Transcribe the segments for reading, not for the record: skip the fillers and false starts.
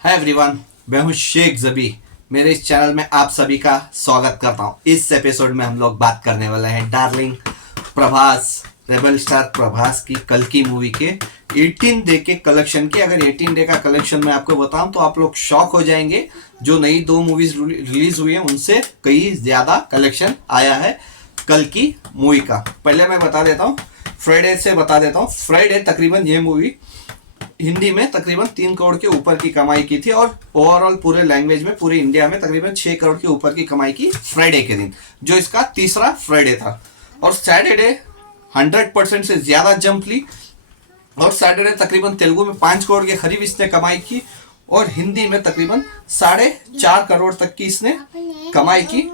Hi everyone, मैं हूं शेख जबी। मेरे इस चैनल में आप सभी का स्वागत करता हूं। इस एपिसोड में हम लोग बात करने वाले हैं darling Prabhas, rebel star Prabhas की कल की मूवी के 18 डे के कलेक्शन की। अगर 18 डे का कलेक्शन मैं आपको बताऊं तो आप लोग शॉक हो जाएंगे। जो नई दो मूवीज रिलीज हुई हैं उनसे कई ज्यादा कलेक्शन आया है कल की मूवी का। पहले मैं बता देता हूँ, फ्राइडे से बता देता हूँ। फ्राइडे तकरीबन ये मूवी हिंदी में तकरीबन 3 करोड़ के ऊपर की कमाई की थी और ओवरऑल पूरे लैंग्वेज में पूरे इंडिया में तकरीबन 6 करोड़ के ऊपर की कमाई की फ्राइडे के दिन, जो इसका तीसरा फ्राइडे था। और सैटरडे 100% से ज्यादा जंप ली और सैटरडे तकरीबन तेलुगु में 5 करोड़ के करीब इसने कमाई की और हिंदी में तकरीबन 4.5 करोड़ तक की इसने कमाई की।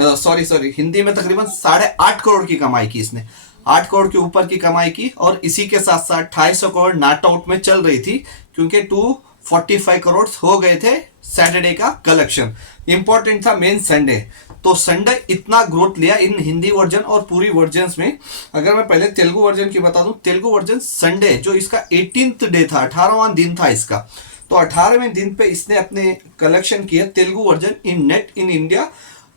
सॉरी, हिंदी में तकरीबन 8.5 करोड़ की कमाई की इसने, 8 करोड़ के ऊपर की कमाई की। और इसी के साथ साथ 250 करोड़ नॉट आउट में चल रही थी क्योंकि 245 करोड़ हो गए थे सैटरडे का कलेक्शन। इंपॉर्टेंट था मेन संडे, तो संडे इतना ग्रोथ लिया इन हिंदी वर्जन और पूरी वर्जन में। अगर मैं पहले तेलुगु वर्जन की बता दूं, तेलुगु वर्जन संडे जो इसका 18th डे था, 18वां दिन था इसका, तो 18वें दिन पे इसने अपने कलेक्शन किया Telugu version in net in India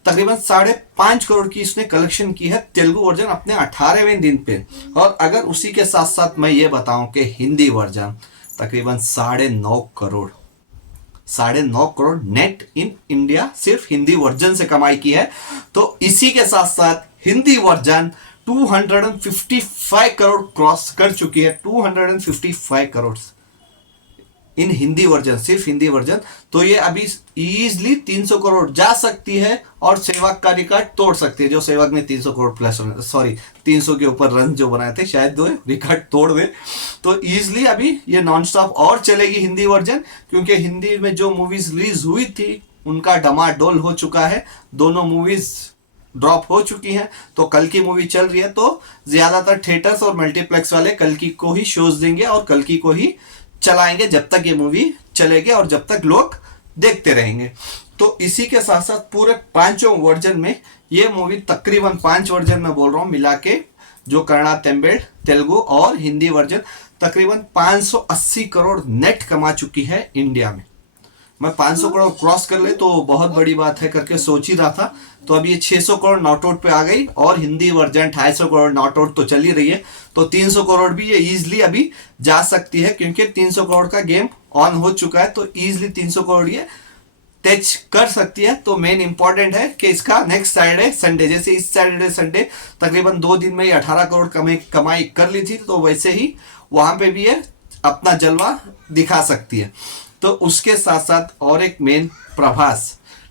तकरीबन 5.5 करोड़ की इसने कलेक्शन की है तेलुगु वर्जन अपने 18वें दिन पे। और अगर उसी के साथ साथ मैं ये बताऊं कि हिंदी वर्जन तकरीबन 9.5 crore, 9.5 crore net in India सिर्फ हिंदी वर्जन से कमाई की है। तो इसी के साथ साथ हिंदी वर्जन 255 करोड़ क्रॉस कर चुकी है, 255 करोड़ इन हिंदी वर्जन, सिर्फ हिंदी वर्जन। तो ये अभी इजीली 300 करोड़ जा सकती है और सहवाग का रिकॉर्ड तोड़ सकती है। जो सहवाग ने 300 करोड़ प्लस, सॉरी 300 के ऊपर रन जो बनाए थे, शायद दो रिकॉर्ड तोड़ दे। तो इजीली अभी ये नॉन स्टॉप और चलेगी हिंदी वर्जन, क्योंकि हिंदी में जो मूवीज रिलीज हुई थी उनका डमाडोल हो चुका है, दोनों मूवीज ड्रॉप हो चुकी हैं। तो कल की मूवी चल रही है तो ज्यादातर थिएटर्स और मल्टीप्लेक्स वाले कल की को ही शोज देंगे और कल की को ही चलाएंगे जब तक ये मूवी चलेगी और जब तक लोग देखते रहेंगे। तो इसी के साथ साथ पूरे 5 वर्जन में ये मूवी तकरीबन 5 वर्जन में बोल रहा हूँ मिला के, जो कन्नड़ा, तमिल, तेलुगु और हिंदी वर्जन, तकरीबन 580 करोड़ नेट कमा चुकी है इंडिया में। मैं 500 करोड़ क्रॉस कर ले तो बहुत बड़ी बात है करके सोच ही रहा था। तो अभी ये 600 करोड़ नॉट आउट पे आ गई और Hindi version 250 crore not out तो चल ही रही है। तो 300 करोड़ भी ये इजीली अभी जा सकती है क्योंकि 300 करोड़ का गेम ऑन हो चुका है। तो इजीली 300 करोड़ ये टच कर सकती है। तो मेन इंपॉर्टेंट है कि इसका नेक्स्ट सैटरडे संडे, जैसे इस सैटरडे संडे तकरीबन 2 दिन में ये 18 करोड़ कमाई कर ली थी, तो वैसे ही वहां पे भी ये अपना जलवा दिखा सकती है। तो उसके साथ साथ और एक मेन प्रभास,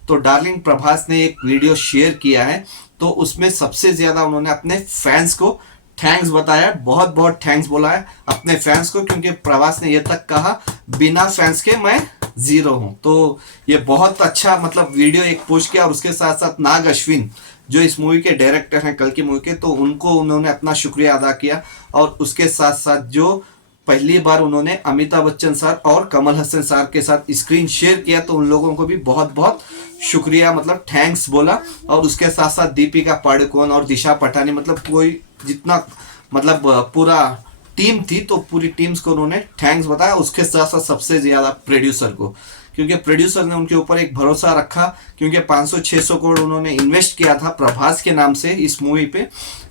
तो डार्लिंग प्रभास ने एक वीडियो शेयर किया है, तो उसमें सबसे ज्यादा उन्होंने अपने फैंस को थैंक्स बताया, बहुत बहुत थैंक्स बोला है अपने फैंस को, क्योंकि प्रभास ने ये तक कहा बिना फैंस के मैं जीरो हूं। तो ये बहुत अच्छा मतलब वीडियो एक पोस्ट किया। और उसके साथ साथ नाग अश्विन जो इस मूवी के डायरेक्टर हैं कल की मूवी के, तो उनको उन्होंने अपना शुक्रिया अदा किया। और उसके साथ साथ जो पहली बार उन्होंने अमिताभ बच्चन सर और कमल हसन सर के साथ स्क्रीन शेयर किया, तो उन लोगों को भी बहुत बहुत शुक्रिया मतलब थैंक्स बोला। और उसके साथ साथ दीपिका पादुकोण और दिशा पटानी, मतलब कोई जितना मतलब पूरा टीम थी, तो पूरी टीम्स को उन्होंने थैंक्स बताया। उसके साथ साथ सबसे ज्यादा प्रोड्यूसर को, क्योंकि प्रोड्यूसर ने उनके ऊपर एक भरोसा रखा, क्योंकि 500-600 करोड़ उन्होंने इन्वेस्ट किया था प्रभास के नाम से इस मूवी पे।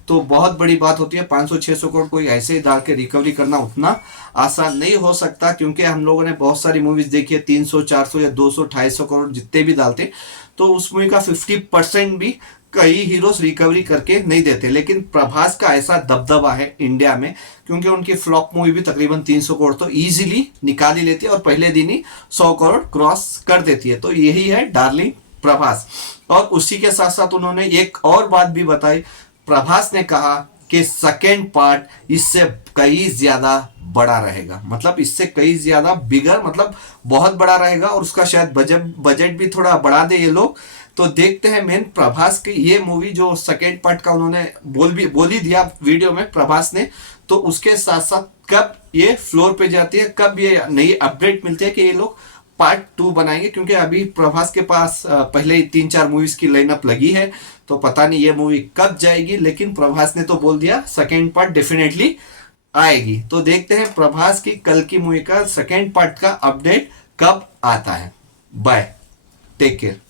तो बहुत बड़ी बात होती है, 500-600 करोड़ कोई ऐसे ही डाल के रिकवरी करना उतना आसान नहीं हो सकता, क्योंकि हम लोगों ने बहुत सारी मूवीज देखी है 300, 400 या 200, 250 करोड़ जितने भी डालते, तो उस मूवी का 50% भी कई हीरोज रिकवरी करके नहीं देते। लेकिन प्रभास का ऐसा दबदबा है इंडिया में, क्योंकि उनकी फ्लॉप मूवी भी तकरीबन 300 करोड़ तो इजीली निकाल ही लेती है और पहले दिन ही 100 करोड़ क्रॉस कर देती है। तो यही है डार्लिंग प्रभास। और उसी के साथ साथ उन्होंने एक और बात भी बताई, प्रभास ने कहा कि सेकेंड पार्ट इससे कई ज्यादा बड़ा रहेगा, मतलब इससे कई ज्यादा बिगर, मतलब बहुत बड़ा रहेगा। और उसका शायद बजट भी थोड़ा बढ़ा दे ये लोग। तो देखते हैं मेन प्रभास की ये मूवी जो सेकेंड पार्ट का उन्होंने बोल ही दिया वीडियो में प्रभास ने, तो उसके साथ साथ कब ये फ्लोर पे जाती है, कब ये नई अपडेट मिलती है कि ये लोग पार्ट 2 बनाएंगे। क्योंकि अभी प्रभास के पास पहले ही 3-4 मूवीज की लाइनअप लगी है, तो पता नहीं ये मूवी कब जाएगी। लेकिन प्रभास ने तो बोल दिया सेकेंड पार्ट डेफिनेटली आएगी। तो देखते हैं प्रभास की कल की मूवी का सेकेंड पार्ट का अपडेट कब आता है। Bye, take care.